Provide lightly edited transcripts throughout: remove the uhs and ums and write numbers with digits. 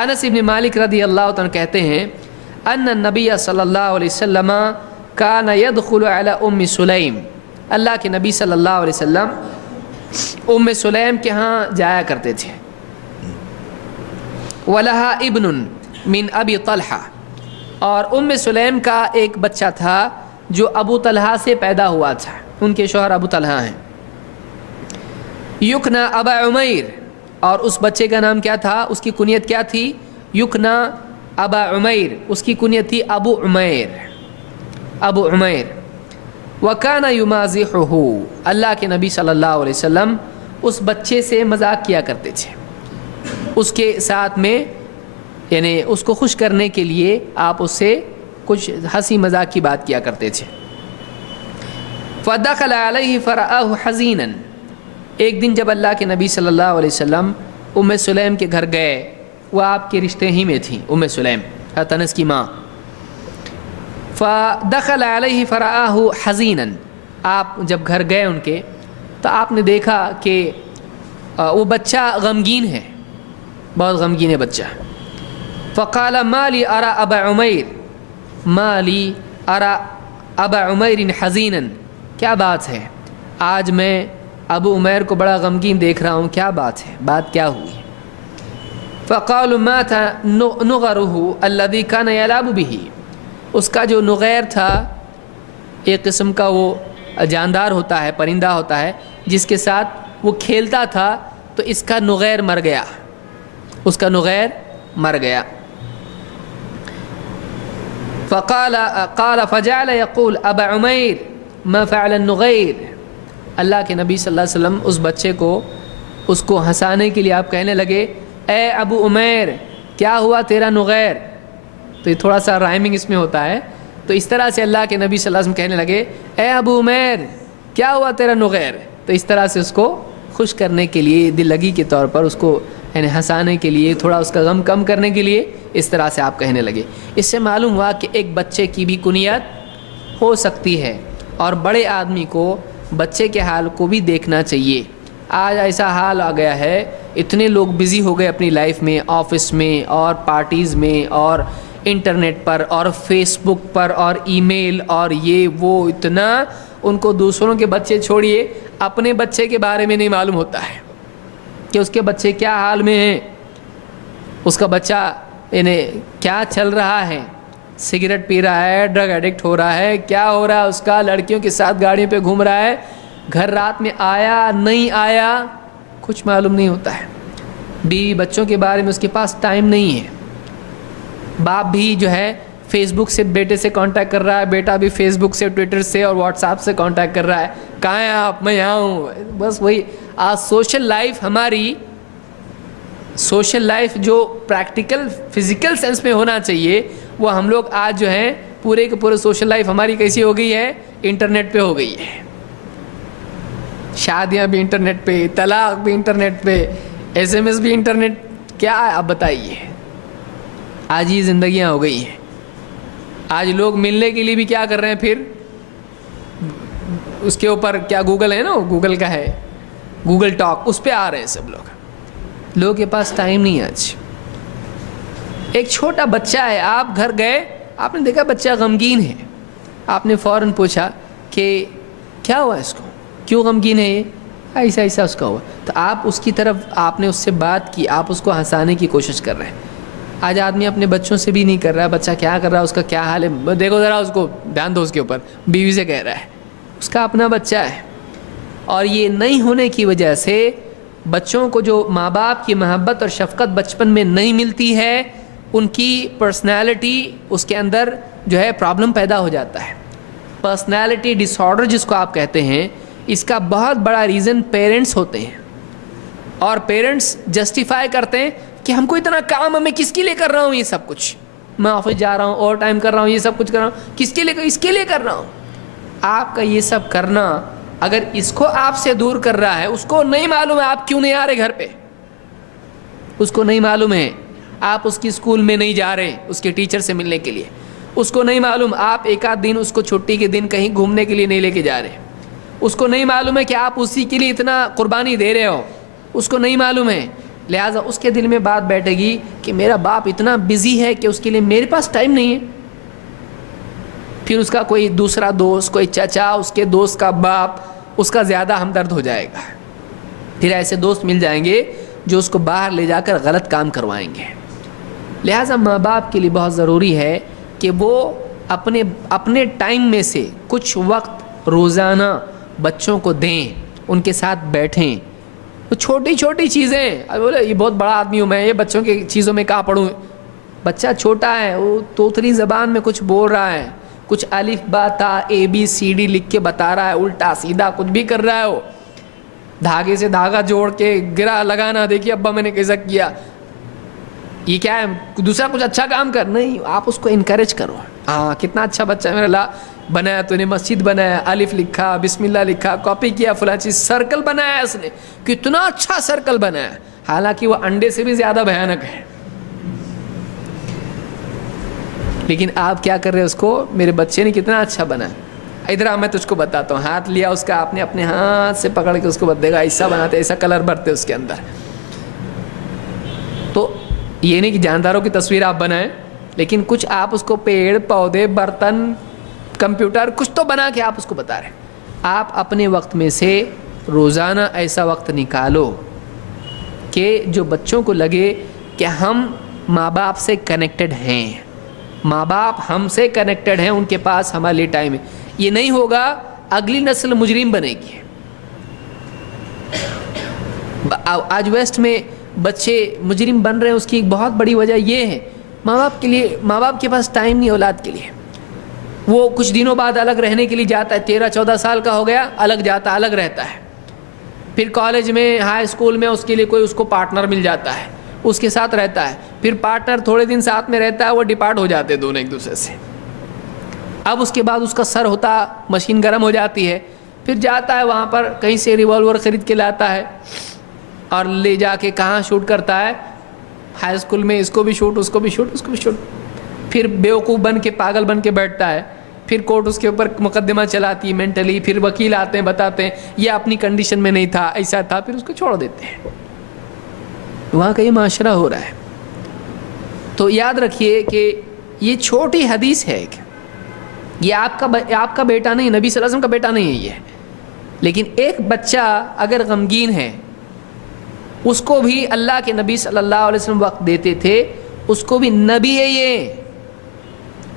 انس ابن مالک رضی اللہ عنہ کہتے ہیں ان النبی صلی اللہ علیہ وسلم کان يدخل علی ام سلیم، اللہ کے نبی صلی اللہ علیہ وسلم ام سلیم کے ہاں جایا کرتے تھے. وَلَهَا ابن من ابی طلحہ، اور ام سلیم کا ایک بچہ تھا جو ابو طلحہ سے پیدا ہوا تھا، ان کے شوہر ابو طلحہ ہیں. یکنا ابا عمیر، اور اس بچے کا نام کیا تھا، اس کی کنیت کیا تھی؟ یکنا ابا عمیر، اس کی کنیت تھی ابو عمیر، ابو عمیر. وکانا یمازحہ، اللہ کے نبی صلی اللہ علیہ وسلم اس بچے سے مذاق کیا کرتے تھے، اس کے ساتھ میں یعنی اس کو خوش کرنے کے لیے آپ اس سے کچھ ہنسی مذاق کی بات کیا کرتے تھے. فدخل علیہ فرآہ حزینا، ایک دن جب اللہ کے نبی صلی اللہ علیہ وسلم ام سلیم کے گھر گئے، وہ آپ کے رشتے ہی میں تھیں ام سلیم، انس کی ماں. فدخل علیہ فرآہ حزینا، آپ جب گھر گئے ان کے تو آپ نے دیکھا کہ وہ بچہ غمگین ہے، بہت غمگین ہے بچہ. فقال ما لی ارى ابا عمیر، ما لی ارى ابا عمیر حزینا، کیا بات ہے آج میں ابو عمیر کو بڑا غمگین دیکھ رہا ہوں، کیا بات ہے، بات کیا ہوئی؟ فقالوا مات نغره الذي كان يلعب به، اس کا جو نغیر تھا، ایک قسم کا وہ جاندار ہوتا ہے، پرندہ ہوتا ہے جس کے ساتھ وہ کھیلتا تھا، تو اس کا نغیر مر گیا، اس کا نغیر مر گیا. قال فجعل يقول ابا عمیر ما فعل النغیر، اللہ کے نبی صلی اللہ علیہ وسلم اس بچے کو، اس کو ہنسانے کے لیے آپ کہنے لگے اے ابو عمیر کیا ہوا تیرا نغیر. تو یہ تھوڑا سا رائمنگ اس میں ہوتا ہے، تو اس طرح سے اللہ کے نبی صلی اللہ علیہ وسلم کہنے لگے اے ابو عمیر کیا ہوا تیرا نغیر. تو اس طرح سے اس کو خوش کرنے کے لیے، دل لگی کے طور پر اس کو یعنی ہنسانے کے لیے، تھوڑا اس کا غم کم کرنے کے لیے اس طرح سے آپ کہنے لگے. اس سے معلوم ہوا کہ ایک بچے کی بھی کنیت ہو سکتی ہے، اور بڑے آدمی کو بچے کے حال کو بھی دیکھنا چاہیے. آج ایسا حال آ گیا ہے، اتنے لوگ بزی ہو گئے اپنی لائف میں، آفس میں اور پارٹیز میں اور انٹرنیٹ پر اور فیس بک پر اور ای میل اور یہ وہ، اتنا ان کو دوسروں کے بچے چھوڑیے، اپنے بچے کے بارے میں نہیں معلوم ہوتا ہے کہ اس کے بچے کیا حال میں ہیں، اس کا بچہ انہیں کیا چل رہا ہے، سگریٹ پی رہا ہے، ڈرگ ایڈکٹ ہو رہا ہے، کیا ہو رہا ہے اس کا، لڑکیوں کے ساتھ گاڑیوں پہ گھوم رہا ہے، گھر رات میں آیا نہیں آیا کچھ معلوم نہیں ہوتا ہے. بیوی بچوں کے بارے میں اس کے پاس ٹائم نہیں ہے. باپ بھی جو ہے فیس بک سے بیٹے سے کانٹیکٹ کر رہا ہے، بیٹا بھی فیس بک سے، ٹویٹر سے اور واٹس ایپ سے کانٹیکٹ کر رہا ہے، کہاں ہیں آپ، میں یہاں ہوں. بس وہی آج سوشل لائف، ہماری سوشل لائف جو پریکٹیکل فزیکل سینس میں ہونا چاہیے، وہ ہم لوگ آج جو ہیں پورے کے پورے سوشل لائف ہماری کیسی ہو گئی ہے، انٹرنیٹ پہ ہو گئی ہے. شادیاں بھی انٹرنیٹ پہ، طلاق بھی انٹرنیٹ پہ، ایس ایم ایس بھی انٹرنیٹ. کیا ہے آپ بتائیے، آج یہ زندگیاں ہو گئی ہیں. آج لوگ ملنے کے لیے بھی کیا کر رہے ہیں، پھر اس کے اوپر کیا گوگل ہے نا، گوگل کا ہے گوگل ٹاک، اس پہ آ رہے ہیں سب لوگ. لوگوں کے پاس ٹائم نہیں ہے. آج ایک چھوٹا بچہ ہے، آپ گھر گئے، آپ نے دیکھا بچہ غمگین ہے، آپ نے فوراً پوچھا کہ کیا ہوا اس کو، کیوں غمگین ہے، یہ ایسا ایسا اس کا ہوا. تو آپ اس کی طرف، آپ نے اس سے بات کی، آپ اس کو ہنسانے کی کوشش کر رہے ہیں. آج آدمی اپنے بچوں سے بھی نہیں کر رہا، بچہ کیا کر رہا ہے، اس کا کیا حال ہے، دیکھو ذرا اس کو، دھیان دو اس کے اوپر. بیوی سے کہہ رہا ہے، اس کا اپنا بچہ ہے. اور یہ نہیں ہونے کی وجہ سے بچوں کو جو ماں باپ کی محبت اور شفقت بچپن میں نہیں ملتی ہے، ان کی پرسنالٹی، اس کے اندر جو ہے پرابلم پیدا ہو جاتا ہے. پرسنالٹی ڈس آرڈر جس کو آپ کہتے ہیں، اس کا بہت بڑا ریزن پیرنٹس ہوتے ہیں. اور پیرنٹس جسٹیفائی کرتے ہیں کہ ہم کو اتنا کام، میں کس کے لیے کر رہا ہوں یہ سب کچھ، میں آفس جا رہا ہوں، اوور ٹائم کر رہا ہوں، یہ سب کچھ کر رہا ہوں، کس کے لیے، اس کے لیے کر رہا ہوں. آپ کا یہ سب کرنا اگر اس کو آپ سے دور کر رہا ہے، اس کو نہیں معلوم ہے آپ کیوں نہیں آ رہے گھر پہ، اس کو نہیں معلوم ہے آپ اس کی اسکول میں نہیں جا رہے اس کے ٹیچر سے ملنے کے لیے، اس کو نہیں معلوم آپ ایک آدھ دن اس کو چھٹی کے دن کہیں گھومنے کے لیے نہیں لے کے جا رہے، اس کو نہیں معلوم ہے کہ آپ اسی کے لیے اتنا قربانی دے رہے ہو، اس کو نہیں معلوم ہے. لہٰذا اس کے دل میں بات بیٹھے گی کہ میرا باپ اتنا بزی ہے کہ اس کے لیے میرے پاس ٹائم نہیں ہے. پھر اس کا کوئی دوسرا دوست, کوئی چچا, اس کے دوست کا باپ اس کا زیادہ ہمدرد ہو جائے گا. پھر ایسے دوست مل جائیں گے جو اس کو باہر لے جا کر غلط کام کروائیں گے. لہٰذا ماں باپ کے لیے بہت ضروری ہے کہ وہ اپنے ٹائم میں سے کچھ وقت روزانہ بچوں کو دیں, ان کے ساتھ بیٹھیں. وہ چھوٹی چھوٹی چیزیں, اب بولے یہ بہت بڑا آدمی ہوں میں, یہ بچوں کی چیزوں میں کہاں پڑھوں. بچہ چھوٹا ہے, وہ توتلی زبان میں کچھ بول رہا ہے, کچھ الف با تا اے بی سی ڈی لکھ کے بتا رہا ہے, الٹا سیدھا کچھ بھی کر رہا ہے. وہ دھاگے سے دھاگا جوڑ کے گرا لگانا, دیکھیے ابا میں نے کیسا کیا, یہ کیا ہے, دوسرا کچھ اچھا کام کر. نہیں, آپ اس کو انکریج کرو. ہاں کتنا اچھا بچہ ہے میرا, لا بنایا تو نے مسجد بنایا, الف لکھا, بسم اللہ لکھا, کاپی کیا, فلاں چیز, سرکل بنایا اس نے, کتنا اچھا سرکل بنایا, حالانکہ وہ انڈے سے بھی زیادہ بھیانک ہے. لیکن آپ کیا کر رہے ہیں اس کو, میرے بچے نے کتنا اچھا بنایا, ادھر آ میں تجھ کو بتاتا ہوں. ہاتھ لیا اس کا, آپ نے اپنے ہاتھ سے پکڑ کے اس کو بتا دے گا ایسا بناتے, ایسا کلر بھرتے اس کے اندر. تو یہ نہیں کہ جانداروں کی تصویر آپ بنائیں, لیکن کچھ آپ اس کو پیڑ پودے, برتن, کمپیوٹر, کچھ تو بنا کے آپ اس کو بتا رہے ہیں. آپ اپنے وقت میں سے روزانہ ایسا وقت نکالو کہ جو بچوں کو لگے کہ ہم ماں باپ سے کنیکٹڈ ہیں, ماں باپ ہم سے کنیکٹڈ ہیں, ان کے پاس ہمارے لیے ٹائم ہے. یہ نہیں ہوگا اگلی نسل مجرم بنے گی. آج ویسٹ میں بچے مجرم بن رہے ہیں, اس کی ایک بہت بڑی وجہ یہ ہے ماں باپ کے پاس ٹائم نہیں اولاد کے لیے. وہ کچھ دنوں بعد الگ رہنے کے لیے جاتا ہے, 13-14 سال کا ہو گیا, الگ جاتا, الگ رہتا ہے. پھر کالج میں, ہائی اسکول میں اس کے لیے کوئی اس کو پارٹنر مل جاتا ہے, اس کے ساتھ رہتا ہے. پھر پارٹنر تھوڑے دن ساتھ میں رہتا ہے, وہ ڈپارٹ ہو جاتے دونوں ایک دوسرے سے. اب اس کے بعد اس کا سر ہوتا, مشین گرم ہو جاتی ہے, پھر جاتا ہے وہاں پر کہیں سے ریوالور خرید کے لاتا ہے اور لے جا کے کہاں شوٹ کرتا ہے, ہائی اسکول میں, اس کو بھی شوٹ, اس کو بھی شوٹ, اس کو بھی شوٹ. پھر بیوقوف بن کے, پاگل بن کے بیٹھتا ہے. پھر کورٹ اس کے اوپر مقدمہ چلاتی ہے مینٹلی, پھر وکیل آتے ہیں, بتاتے ہیں یہ اپنی کنڈیشن میں نہیں تھا, ایسا تھا, پھر اس کو چھوڑ دیتے ہیں. وہاں کا یہ معاشرہ ہو رہا ہے. تو یاد رکھیے کہ یہ چھوٹی حدیث ہے, یہ آپ کا بیٹا نہیں, نبی صلی اللہ علیہ وسلم کا بیٹا نہیں ہے یہ. لیکن ایک بچہ اگر غمگین ہے, اس کو بھی اللہ کے نبی صلی اللہ علیہ وسلم وقت دیتے تھے, اس کو بھی نبی ہے یہ.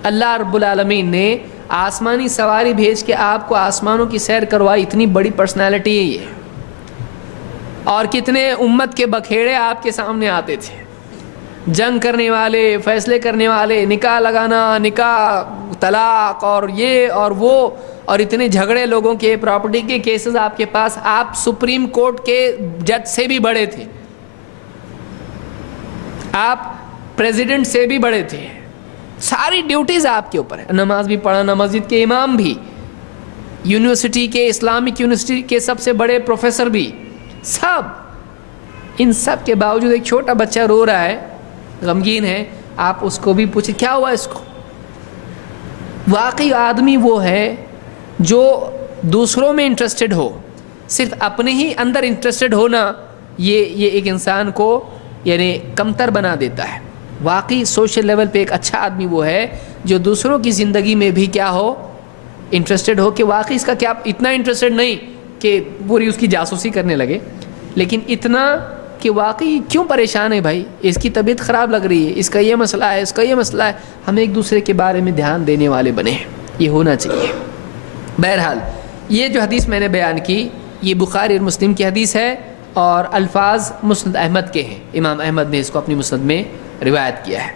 اللہ رب العالمین نے آسمانی سواری بھیج کے آپ کو آسمانوں کی سیر کروائی, اتنی بڑی پرسنالٹی ہے یہ. اور کتنے امت کے بکھیڑے آپ کے سامنے آتے تھے, جنگ کرنے والے, فیصلے کرنے والے, نکاح لگانا, نکاح, طلاق اور یہ اور وہ, اور اتنے جھگڑے لوگوں کے, پراپرٹی کے کیسز آپ کے پاس. آپ سپریم کورٹ کے جج سے بھی بڑے تھے, آپ پریزیڈنٹ سے بھی بڑے تھے, ساری ڈیوٹیز آپ کے اوپر ہے. نماز بھی پڑھانا, مسجد کے امام بھی, یونیورسٹی کے, اسلامک یونیورسٹی کے سب سے بڑے پروفیسر بھی, سب. ان سب کے باوجود ایک چھوٹا بچہ رو رہا ہے, غمگین ہے, آپ اس کو بھی پوچھیں کیا ہوا اس کو. واقعی آدمی وہ ہے جو دوسروں میں انٹرسٹڈ ہو, صرف اپنے ہی اندر انٹرسٹڈ ہونا یہ ایک انسان کو یعنی کمتر بنا دیتا ہے. واقعی سوشل لیول پہ ایک اچھا آدمی وہ ہے جو دوسروں کی زندگی میں بھی کیا ہو, انٹرسٹڈ ہو. کہ واقعی اس کا کیا, اتنا انٹرسٹڈ نہیں کہ پوری اس کی جاسوسی کرنے لگے, لیکن اتنا کہ واقعی کیوں پریشان ہے بھائی, اس کی طبیعت خراب لگ رہی ہے, اس کا یہ مسئلہ ہے, اس کا یہ مسئلہ ہے. ہم ایک دوسرے کے بارے میں دھیان دینے والے بنے, یہ ہونا چاہیے. بہرحال یہ جو حدیث میں نے بیان کی یہ بخاری اور مسلم کی حدیث ہے, اور الفاظ مسند احمد کے ہیں. امام احمد نے اس کو اپنی مسند میں روایت کیا ہے.